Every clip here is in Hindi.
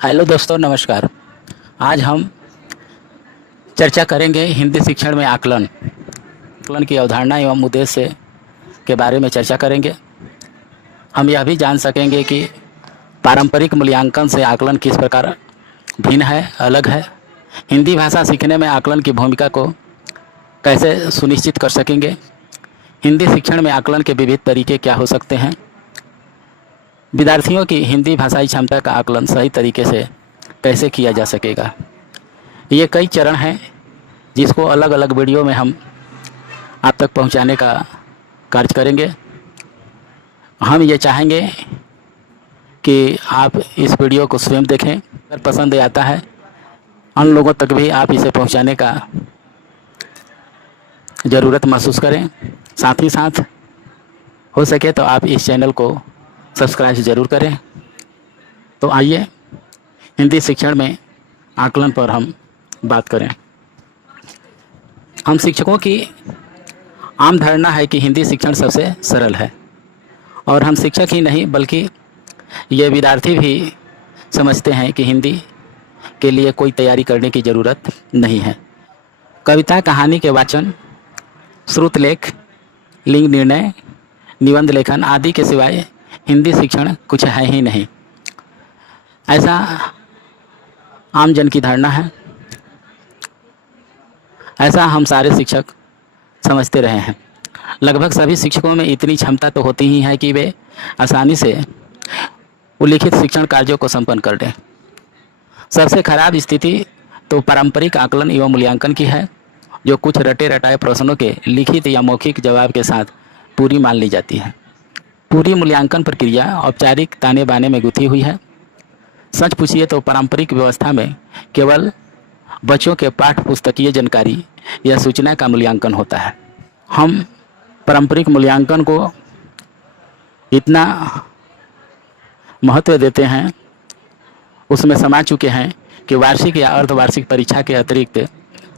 हेलो दोस्तों, नमस्कार। आज हम चर्चा करेंगे हिंदी शिक्षण में आकलन आकलन की अवधारणा एवं उद्देश्य के बारे में चर्चा करेंगे। हम यह भी जान सकेंगे कि पारंपरिक मूल्यांकन से आकलन किस प्रकार भिन्न है, अलग है। हिंदी भाषा सीखने में आकलन की भूमिका को कैसे सुनिश्चित कर सकेंगे। हिंदी शिक्षण में आकलन के विविध तरीके क्या हो सकते हैं। विद्यार्थियों की हिंदी भाषाई क्षमता का आकलन सही तरीके से कैसे किया जा सकेगा। ये कई चरण हैं जिसको अलग अलग वीडियो में हम आप तक पहुंचाने का कार्य करेंगे। हम ये चाहेंगे कि आप इस वीडियो को स्वयं देखें, अगर पसंद आता है अन्य लोगों तक भी आप इसे पहुंचाने का ज़रूरत महसूस करें। साथ ही साथ हो सके तो आप इस चैनल को सब्सक्राइब ज़रूर करें। तो आइए हिंदी शिक्षण में आकलन पर हम बात करें। हम शिक्षकों की आम धारणा है कि हिंदी शिक्षण सबसे सरल है, और हम शिक्षक ही नहीं बल्कि ये विद्यार्थी भी समझते हैं कि हिंदी के लिए कोई तैयारी करने की ज़रूरत नहीं है। कविता, कहानी के वाचन, श्रुतलेख, लिंग निर्णय, निबंध लेखन आदि के सिवाय हिंदी शिक्षण कुछ है ही नहीं, ऐसा आम जन की धारणा है। ऐसा हम सारे शिक्षक समझते रहे हैं। लगभग सभी शिक्षकों में इतनी क्षमता तो होती ही है कि वे आसानी से उल्लिखित शिक्षण कार्यों को संपन्न कर दें। सबसे खराब स्थिति तो पारंपरिक आकलन एवं मूल्यांकन की है, जो कुछ रटे रटाए प्रश्नों के लिखित या मौखिक जवाब के साथ पूरी मान ली जाती है। पूरी मूल्यांकन प्रक्रिया औपचारिक ताने बाने में गुथी हुई है। सच पूछिए तो पारंपरिक व्यवस्था में केवल बच्चों के पाठ्य पुस्तकीय जानकारी या सूचना का मूल्यांकन होता है। हम पारंपरिक मूल्यांकन को इतना महत्व देते हैं, उसमें समा चुके हैं कि वार्षिक या अर्धवार्षिक परीक्षा के अतिरिक्त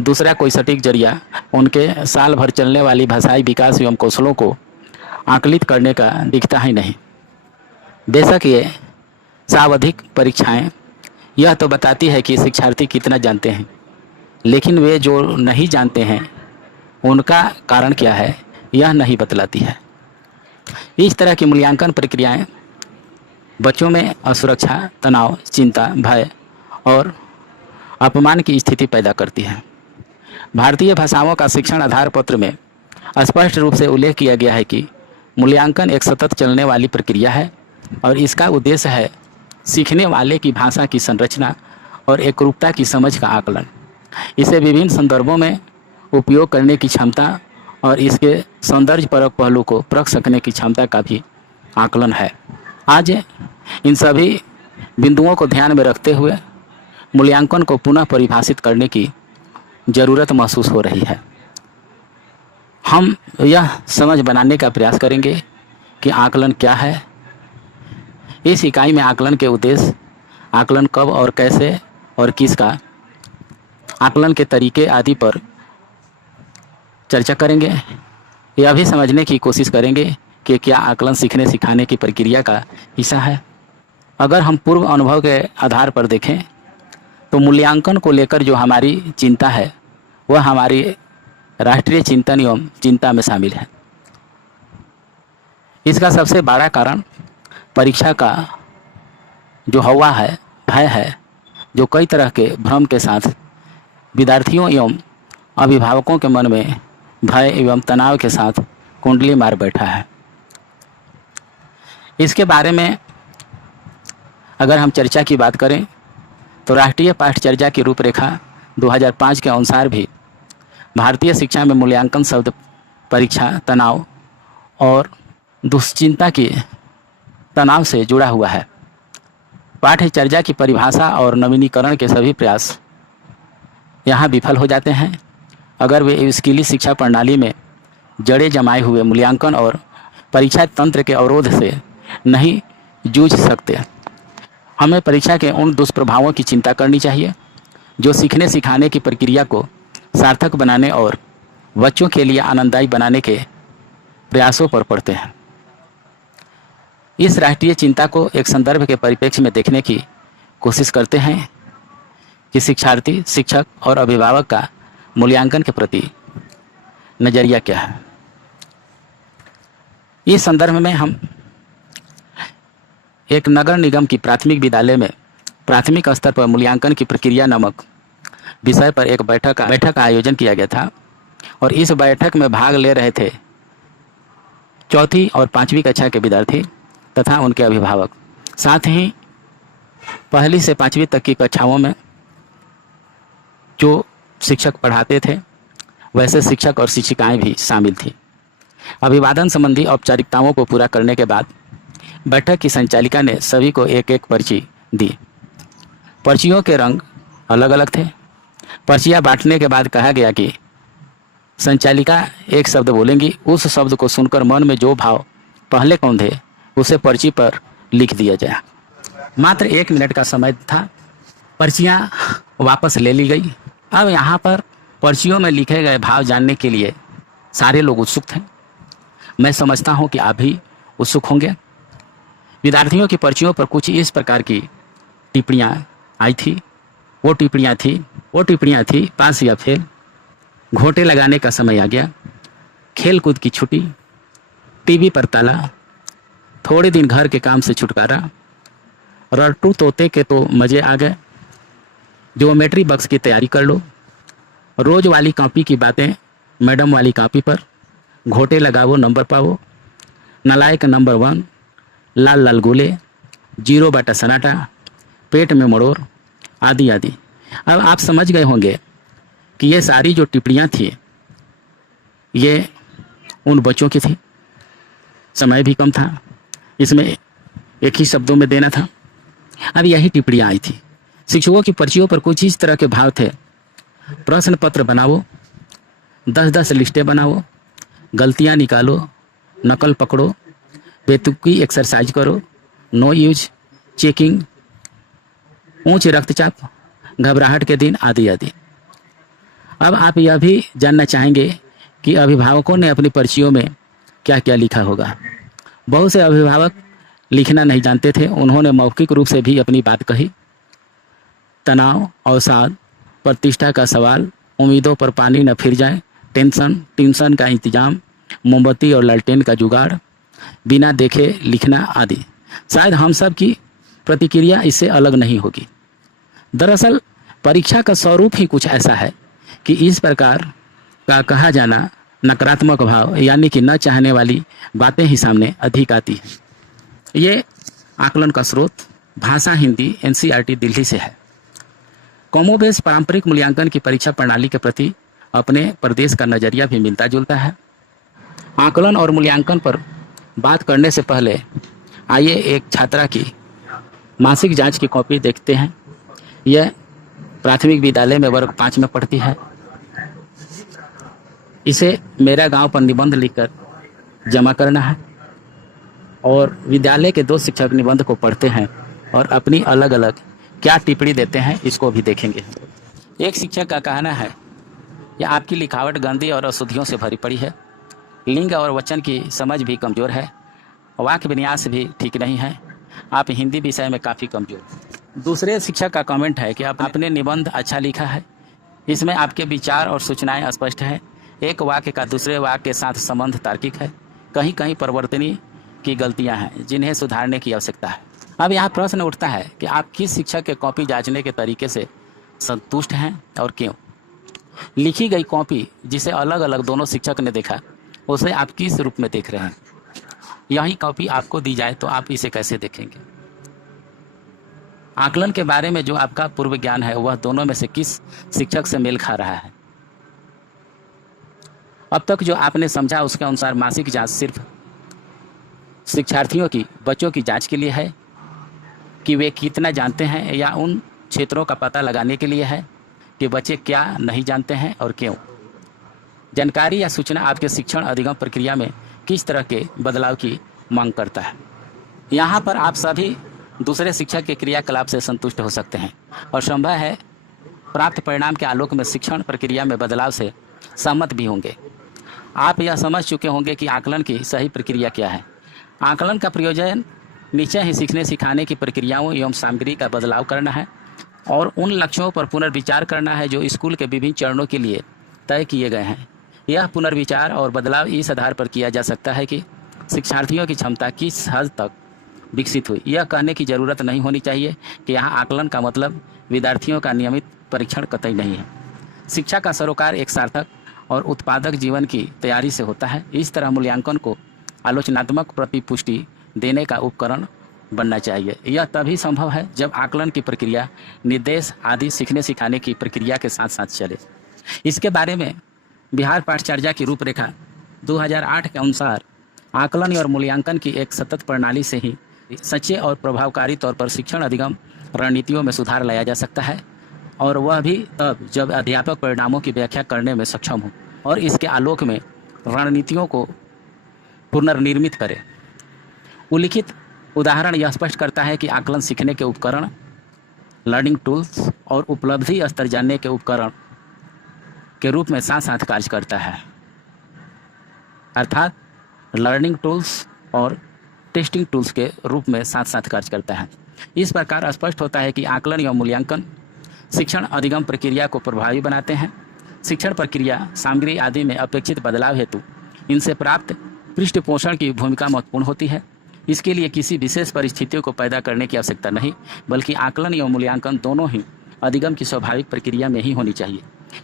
दूसरा कोई सटीक जरिया उनके साल भर चलने वाली भाषाई विकास एवं कौशलों को आकलित करने का दिखता ही नहीं। बेशक ये सावधिक परीक्षाएं यह तो बताती है कि शिक्षार्थी कितना जानते हैं, लेकिन वे जो नहीं जानते हैं उनका कारण क्या है यह नहीं बतलाती है। इस तरह की मूल्यांकन प्रक्रियाएं बच्चों में असुरक्षा, तनाव, चिंता, भय और अपमान की स्थिति पैदा करती है। भारतीय भाषाओं का शिक्षण आधार पत्र में स्पष्ट रूप से उल्लेख किया गया है कि मूल्यांकन एक सतत चलने वाली प्रक्रिया है और इसका उद्देश्य है सीखने वाले की भाषा की संरचना और एकरूपता की समझ का आकलन, इसे विभिन्न संदर्भों में उपयोग करने की क्षमता और इसके सौंदर्यपरक पहलू को परख सकने की क्षमता का भी आकलन है। आज इन सभी बिंदुओं को ध्यान में रखते हुए मूल्यांकन को पुनः परिभाषित करने की ज़रूरत महसूस हो रही है। हम यह समझ बनाने का प्रयास करेंगे कि आकलन क्या है। इस इकाई में आकलन के उद्देश्य, आकलन कब और कैसे और किसका, आकलन के तरीके आदि पर चर्चा करेंगे। यह भी समझने की कोशिश करेंगे कि क्या आकलन सीखने सिखाने की प्रक्रिया का हिस्सा है। अगर हम पूर्व अनुभव के आधार पर देखें तो मूल्यांकन को लेकर जो हमारी चिंता है वह हमारी राष्ट्रीय चिंतन एवं चिंता में शामिल है। इसका सबसे बड़ा कारण परीक्षा का जो हवा है, भय है, जो कई तरह के भ्रम के साथ विद्यार्थियों एवं अभिभावकों के मन में भय एवं तनाव के साथ कुंडली मार बैठा है। इसके बारे में अगर हम चर्चा की बात करें तो राष्ट्रीय पाठ्यचर्या की रूपरेखा 2005 के अनुसार भी भारतीय शिक्षा में मूल्यांकन शब्द परीक्षा, तनाव और दुश्चिंता की तनाव से जुड़ा हुआ है। पाठ्यचर्या की परिभाषा और नवीनीकरण के सभी प्रयास यहाँ विफल हो जाते हैं अगर वे स्किली शिक्षा प्रणाली में जड़े जमाए हुए मूल्यांकन और परीक्षा तंत्र के अवरोध से नहीं जूझ सकते। हमें परीक्षा के उन दुष्प्रभावों की चिंता करनी चाहिए जो सीखने सिखाने की प्रक्रिया को सार्थक बनाने और बच्चों के लिए आनंददायी बनाने के प्रयासों पर पड़ते हैं। इस राष्ट्रीय चिंता को एक संदर्भ के परिप्रेक्ष्य में देखने की कोशिश करते हैं कि शिक्षार्थी, शिक्षक और अभिभावक का मूल्यांकन के प्रति नज़रिया क्या है। इस संदर्भ में हम एक नगर निगम की प्राथमिक विद्यालय में प्राथमिक स्तर पर मूल्यांकन की प्रक्रिया नामक विषय पर एक बैठक का आयोजन किया गया था और इस बैठक में भाग ले रहे थे चौथी और पाँचवीं कक्षा के विद्यार्थी तथा उनके अभिभावक। साथ ही पहली से पाँचवीं तक की कक्षाओं में जो शिक्षक पढ़ाते थे वैसे शिक्षक और शिक्षिकाएं भी शामिल थी। अभिवादन संबंधी औपचारिकताओं को पूरा करने के बाद बैठक की संचालिका ने सभी को एक एक पर्ची दी। पर्चियों के रंग अलग अलग थे। पर्चियां बांटने के बाद कहा गया कि संचालिका एक शब्द बोलेंगी, उस शब्द को सुनकर मन में जो भाव पहले कौंधे उसे पर्ची पर लिख दिया जाए। मात्र 1 मिनट का समय था। पर्चियां वापस ले ली गई। अब यहाँ पर पर्चियों में लिखे गए भाव जानने के लिए सारे लोग उत्सुक थे। मैं समझता हूँ कि आप भी उत्सुक होंगे। विद्यार्थियों की पर्चियों पर कुछ इस प्रकार की टिप्पणियाँ आई थी। वो टिप्पणियाँ थी पास या फेल, घोंटे लगाने का समय आ गया, खेल कूद की छुट्टी, टीवी पर ताला, थोड़े दिन घर के काम से छुटकारा, रट्टू तोते के तो मज़े आ गए, ज्योमेट्री बॉक्स की तैयारी कर लो, रोज वाली कॉपी की बातें मैडम वाली कॉपी पर, घोंटे लगाओ नंबर पाओ, नालायक नंबर 1, लाल लाल गोले, 0 बाटा सनाटा, पेट में मड़ोर, आदि आदि। अब आप समझ गए होंगे कि ये सारी जो टिप्पणियाँ थी ये उन बच्चों की थी। समय भी कम था, इसमें एक ही शब्दों में देना था। अब यही टिप्पणियाँ आई थी। शिक्षकों की पर्चियों पर कुछ इस तरह के भाव थे। प्रश्न पत्र बनाओ, 10-10 लिस्टें बनाओ, गलतियाँ निकालो, नकल पकड़ो, बेतुकी एक्सरसाइज करो, नो यूज चेकिंग, ऊंच रक्तचाप, घबराहट के दिन, आदि आदि। अब आप यह भी जानना चाहेंगे कि अभिभावकों ने अपनी पर्चियों में क्या क्या लिखा होगा। बहुत से अभिभावक लिखना नहीं जानते थे। उन्होंने मौखिक रूप से भी अपनी बात कही। तनाव, अवसाद, प्रतिष्ठा का सवाल, उम्मीदों पर पानी न फिर जाए, टेंशन का इंतजाम, मोमबत्ती और लालटेन का जुगाड़, बिना देखे लिखना आदि। शायद हम सब की प्रतिक्रिया इससे अलग नहीं होगी। दरअसल परीक्षा का स्वरूप ही कुछ ऐसा है कि इस प्रकार का कहा जाना नकारात्मक भाव यानी कि न चाहने वाली बातें ही सामने अधिक आती हैं। ये आकलन का स्रोत भाषा हिंदी NCERT दिल्ली से है। कमोबेश पारंपरिक मूल्यांकन की परीक्षा प्रणाली के प्रति अपने प्रदेश का नज़रिया भी मिलता जुलता है। आकलन और मूल्यांकन पर बात करने से पहले आइए एक छात्रा की मासिक जांच की कॉपी देखते हैं। यह प्राथमिक विद्यालय में वर्ग 5 में पढ़ती है। इसे मेरा गांव पर निबंध लिखकर जमा करना है और विद्यालय के 2 शिक्षक निबंध को पढ़ते हैं और अपनी अलग अलग क्या टिप्पणी देते हैं इसको भी देखेंगे। एक शिक्षक का कहना है यह आपकी लिखावट गंदी और अशुद्धियों से भरी पड़ी है, लिंग और वचन की समझ भी कमज़ोर है, वाक्य विन्यास भी ठीक नहीं है, आप हिंदी विषय में काफ़ी कमज़ोर। दूसरे शिक्षक का कमेंट है कि आपने निबंध अच्छा लिखा है, इसमें आपके विचार और सूचनाएं स्पष्ट है, एक वाक्य का दूसरे वाक्य के साथ संबंध तार्किक है, कहीं कहीं परिवर्तनीय की गलतियां हैं जिन्हें सुधारने की आवश्यकता है। अब यहाँ प्रश्न उठता है कि आप किस शिक्षक के कॉपी जांचने के तरीके से संतुष्ट हैं और क्यों। लिखी गई कॉपी जिसे अलग अलग दोनों शिक्षक ने देखा उसे आप किस रूप में देख रहे हैं। यही कॉपी आपको दी जाए तो आप इसे कैसे देखेंगे। आकलन के बारे में जो आपका पूर्व ज्ञान है वह दोनों में से किस शिक्षक से मेल खा रहा है। अब तक जो आपने समझा उसके अनुसार मासिक जांच सिर्फ शिक्षार्थियों की, बच्चों की जांच के लिए है कि वे कितना जानते हैं, या उन क्षेत्रों का पता लगाने के लिए है कि बच्चे क्या नहीं जानते हैं और क्यों। जानकारी या सूचना आपके शिक्षण अधिगम प्रक्रिया में किस तरह के बदलाव की मांग करता है। यहाँ पर आप सभी दूसरे शिक्षक के क्रियाकलाप से संतुष्ट हो सकते हैं और संभव है प्राप्त परिणाम के आलोक में शिक्षण प्रक्रिया में बदलाव से सहमत भी होंगे। आप यह समझ चुके होंगे कि आकलन की सही प्रक्रिया क्या है। आकलन का प्रयोजन निश्चय ही सीखने सिखाने की प्रक्रियाओं एवं सामग्री का बदलाव करना है और उन लक्ष्यों पर पुनर्विचार करना है जो स्कूल के विभिन्न चरणों के लिए तय किए गए हैं। यह पुनर्विचार और बदलाव इस आधार पर किया जा सकता है कि शिक्षार्थियों की क्षमता किस हद तक विकसित हुई। यह कहने की ज़रूरत नहीं होनी चाहिए कि यहाँ आकलन का मतलब विद्यार्थियों का नियमित परीक्षण कतई नहीं है। शिक्षा का सरोकार एक सार्थक और उत्पादक जीवन की तैयारी से होता है। इस तरह मूल्यांकन को आलोचनात्मक प्रतिपुष्टि देने का उपकरण बनना चाहिए। यह तभी संभव है जब आकलन की प्रक्रिया, निर्देश आदि सीखने सिखाने की प्रक्रिया के साथ साथ चले। इसके बारे में बिहार पाठचर्या की रूपरेखा 2008 के अनुसार आकलन और मूल्यांकन की एक सतत प्रणाली से ही सच्चे और प्रभावकारी तौर पर शिक्षण अधिगम रणनीतियों में सुधार लाया जा सकता है, और वह भी तब जब अध्यापक परिणामों की व्याख्या करने में सक्षम हो और इसके आलोक में रणनीतियों को पुनर्निर्मित करे। उल्लिखित उदाहरण यह स्पष्ट करता है कि आकलन सीखने के उपकरण, लर्निंग टूल्स और उपलब्धि स्तर जानने के उपकरण के रूप में साथ साथ कार्य करता है, अर्थात लर्निंग टूल्स और टेस्टिंग टूल्स के रूप में साथ साथ कार्य करता है। इस प्रकार स्पष्ट होता है कि आकलन या मूल्यांकन शिक्षण अधिगम प्रक्रिया को प्रभावी बनाते हैं। शिक्षण प्रक्रिया, सामग्री आदि में अपेक्षित बदलाव हेतु इनसे प्राप्त पृष्ठपोषण की भूमिका महत्वपूर्ण होती है। इसके लिए किसी विशेष परिस्थितियों को पैदा करने की आवश्यकता नहीं, बल्कि आकलन एवं मूल्यांकन दोनों ही अधिगम की स्वाभाविक प्रक्रिया में ही होनी चाहिए।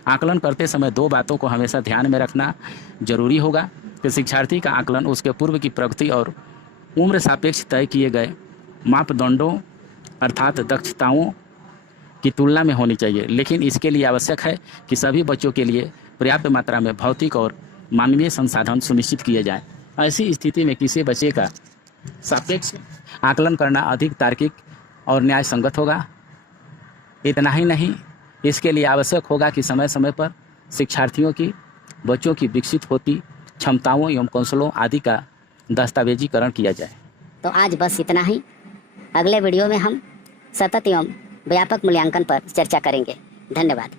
आकलन करते समय दो बातों को हमेशा ध्यान में रखना जरूरी होगा कि शिक्षार्थी का आकलन उसके पूर्व की प्रगति और उम्र सापेक्ष तय किए गए मापदंडों अर्थात दक्षताओं की तुलना में होनी चाहिए, लेकिन इसके लिए आवश्यक है कि सभी बच्चों के लिए पर्याप्त मात्रा में भौतिक और मानवीय संसाधन सुनिश्चित किए जाएं। ऐसी स्थिति में किसी बच्चे का सापेक्ष आकलन करना अधिक तार्किक और न्याय संगत होगा। इतना ही नहीं, इसके लिए आवश्यक होगा कि समय समय पर शिक्षार्थियों की, बच्चों की विकसित होती क्षमताओं एवं कौशलों आदि का दस्तावेजीकरण किया जाए। तो आज बस इतना ही। अगले वीडियो में हम सतत एवं व्यापक मूल्यांकन पर चर्चा करेंगे। धन्यवाद।